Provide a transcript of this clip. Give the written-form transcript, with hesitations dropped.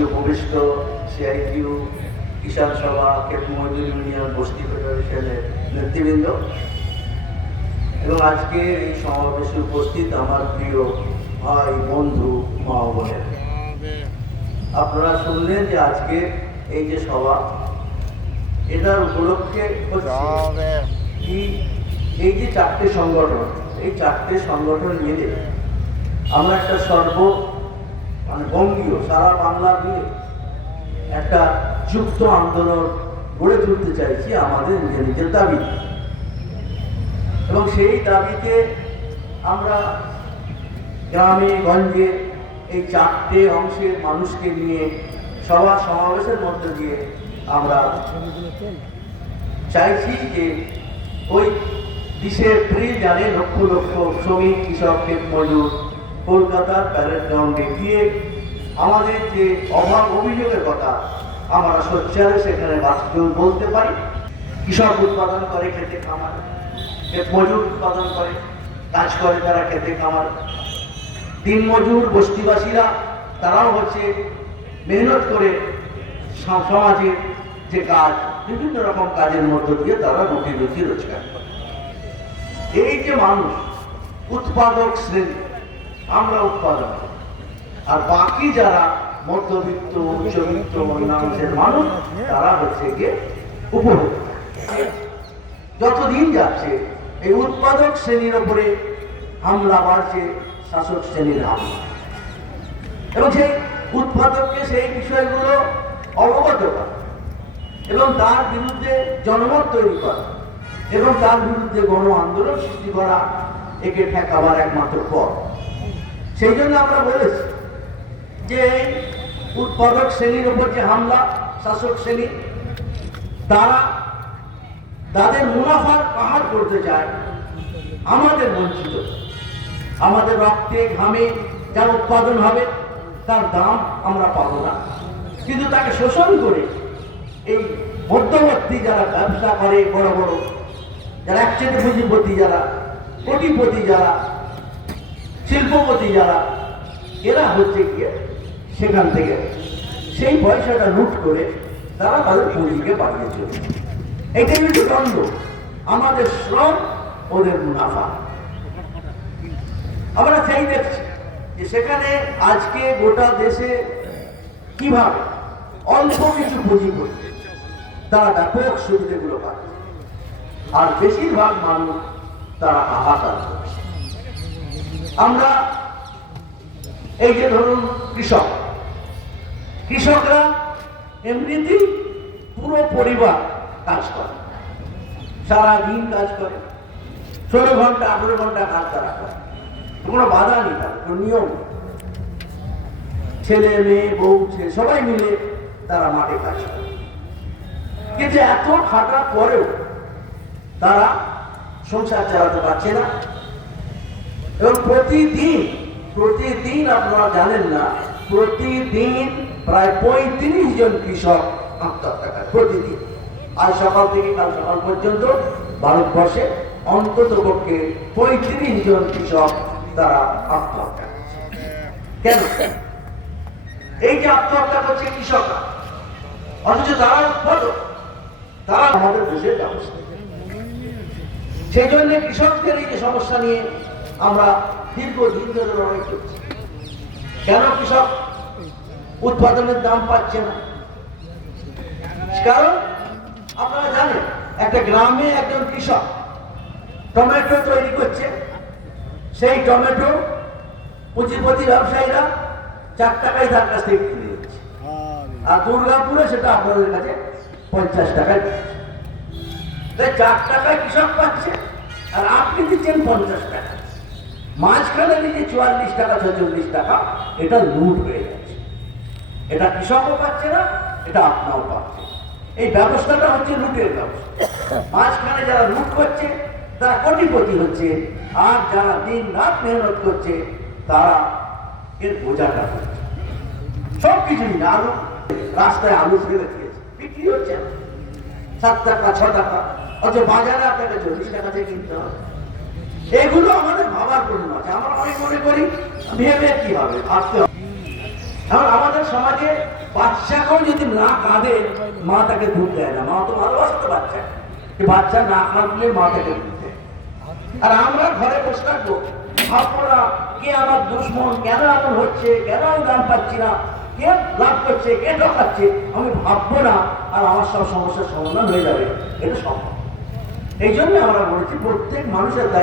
মঞ্চে উপবিষ্ট সিআইটিউ, কিষাণ সভা, ক্ষেত মজদুর ইউনিয়ন, বস্তি ফেডারেশনের নেতৃবৃন্দ এবং আজকের এই সমাবেশে উপস্থিত আমার প্রিয় ভাই, বন্ধু, মা বোনের, আপনারা শুনলেন যে আজকে এই যে সভা, এটার উপলক্ষে হচ্ছে কি, এই যে চারটে সংগঠন, এই চারটে সংগঠন মিলে আমরা একটা বঙ্গীয় সারা বাংলা মিলে একটা যুক্ত আন্দোলন গড়ে তুলতে চাইছি আমাদের নিজের দাবিতে। এবং সেই দাবিতে আমরা গ্রামে গঞ্জে এই চারটে অংশের মানুষকে নিয়ে সভা সমাবেশের মধ্য দিয়ে আমরা চাইছি যে ওই 20 এপ্রিল জানে লক্ষ লক্ষ শ্রমিক, কৃষক, ক্ষেত মজুর কলকাতার প্যারেড গ্রাউন্ডে গিয়ে আমাদের যে অভাব অভিযোগের কথা আমরা সোচ্চারে সেখানে বলতে পারি। কৃষক উৎপাদন করে খেতে খামার, ক্ষেত মজুর উৎপাদন করে কাজ করে তারা খেতে খামার, দিন মজুর বস্তিবাসীরা তারাও হচ্ছে মেহনত করে সমাজের যে কাজ, বিভিন্ন রকম কাজের মধ্য দিয়ে তারা রুটি রোজগার করে। এই যে মানুষ উৎপাদক শ্রেণী, আমরা উৎপাদক, আর বাকি যারা মধ্যবিত্ত, উচ্চবিত্ত, অন্যাংশের মানুষ তারা হচ্ছে গিয়ে উপভোক্তা। যতদিন যাচ্ছে এই উৎপাদক শ্রেণীর উপরে হামলা বাড়ছে, শাসক শ্রেণীর হামলা, এবং সেই উৎপাদককে সেই বিষয়গুলো অবগত করা এবং তার বিরুদ্ধে জনমত তৈরি করা এবং তার বিরুদ্ধে গণ আন্দোলন সৃষ্টি করা, একে ঠেকাবার একমাত্র পথ। সেই জন্য আমরা বলেছি যে উৎপাদক শ্রেণীর উপর যে হামলা, শাসক শ্রেণী তারা তাদের মুনাফার পাহাড় করতে চায় আমাদের বঞ্চিত, আমাদের রক্তে ঘামে যা উৎপাদন হবে তার দাম আমরা পাবো না, কিন্তু তাকে শোষণ করে এই মধ্যবর্তী যারা ব্যবসা করে, বড় বড় যারা একচেটে পুঁজিপতি, যারা কোটিপতি, যারা শিল্পপতি, যারা এরা হচ্ছে গিয়ে সেখান থেকে সেই পয়সাটা লুট করে তারা তাদের পুঁজিকে বাড়িয়ে চলবে। এটাই হচ্ছে দ্বন্দ্ব, আমাদের শ্রম, ওদের মুনাফা। আমরা সেই দেখছি যে সেখানে আজকে গোটা দেশে কিভাবে অল্প কিছু পুঁজি করে তারা ব্যাপক সুবিধাগুলো পাচ্ছে, আর বেশিরভাগ মানুষ তারা হাহাকার করছে। আমরা এই যে ধরুন কৃষকরা এমনিতেই পুরো পরিবার কাজ করে, সারাদিন কাজ করে, 16 ঘন্টা 18 ঘন্টা কাজ তারা করে, কোনো বাধা নেই, তার কোনো নিয়ম নেই। ছেলে মেয়ে বউ সবাই মিলে তারা মাঠে কাজ করে, কিন্তু এত খাটার পরেও তারা সংসার চালাতে পারছে না। এবং প্রতিদিন আপনারা জানেন না, প্রতিদিন প্রায় 35 জন কৃষক আত্মহত্যা করে প্রতিদিন। আজ সকাল থেকে কাল সকাল পর্যন্ত ভারতবর্ষে অন্তত পক্ষে 35 জন কৃষক তারা আত্মহত্যা করছে। কেন এই যে আত্মহত্যা করছে কৃষকরা, অথচ তারা উৎপাদক, তারা আমাদের দেশের ব্যবস্থা। সেই জন্য কৃষকদের এই যে সমস্যা নিয়ে আমরা দীর্ঘদিন ধরে লড়াই করছি। কেন কৃষক উৎপাদনের দাম পাচ্ছে না? কারণ আপনারা জানেন, একটা গ্রামে একজন কৃষক টমেটো তৈরি করছে, সেই টমেটো পুঁজিপতি ব্যবসায়ীরা 4 টাকায় তার কাছ থেকে কিনে দিচ্ছে, আর দুর্গাপুরে সেটা আপনাদের কাছে 50 টাকায় দিচ্ছে। 4 টাকায় কৃষক পাচ্ছে আর আপনি দিচ্ছেন 50 টাকা, মাঝখানে দিচ্ছে 44 টাকা 46 টাকা। এটা লুট হয়ে যাচ্ছে, এটা কৃষকও পাচ্ছে না, এটা আপনাও পাচ্ছে। এই ব্যবস্থাটা হচ্ছে লুটের ব্যবস্থা। মাঝখানে যারা লুট করছে তারা কোটিপতি হচ্ছে, আর যারা দিন রাত মেহনত করছে তারা এর বোঝাটা হচ্ছে। সব কিছুই না, আলু রাস্তায় আলু ফেলে দিয়েছে, বিক্রি হচ্ছে 7 টাকা 6 টাকা, অথচ বাজারে আপনাকে 40 টাকা দিয়ে কিনতে হবে। এগুলো আমাদের ভাবার প্রয়োজন আছে। আমরা অনেক মনে করি ভেবে কি হবে, ভাবতে হবে। কারণ আমাদের সমাজে বাচ্চাকেও যদি না কাঁদে মা তাকে দুধ দেয় না, মা তো ভালোবাসতো বাচ্চাকে, বাচ্চা না কাঁদলে মা তাকে দুধ দেয়। আর আমরা ঘরে বসে থাকবো, ভাববো না কে আমার দুশ্মন, কেন এমন হচ্ছে, কেন আমি দাম পাচ্ছি না, কে লাভ করছে, কে ঠকাচ্ছে, আমি ভাববো না, আর আমার সব সমস্যার সমাধান হয়ে যাবে, এটা সম্ভব। এই জন্য আমরা বলেছি প্রত্যেক মানুষের দায়িত্ব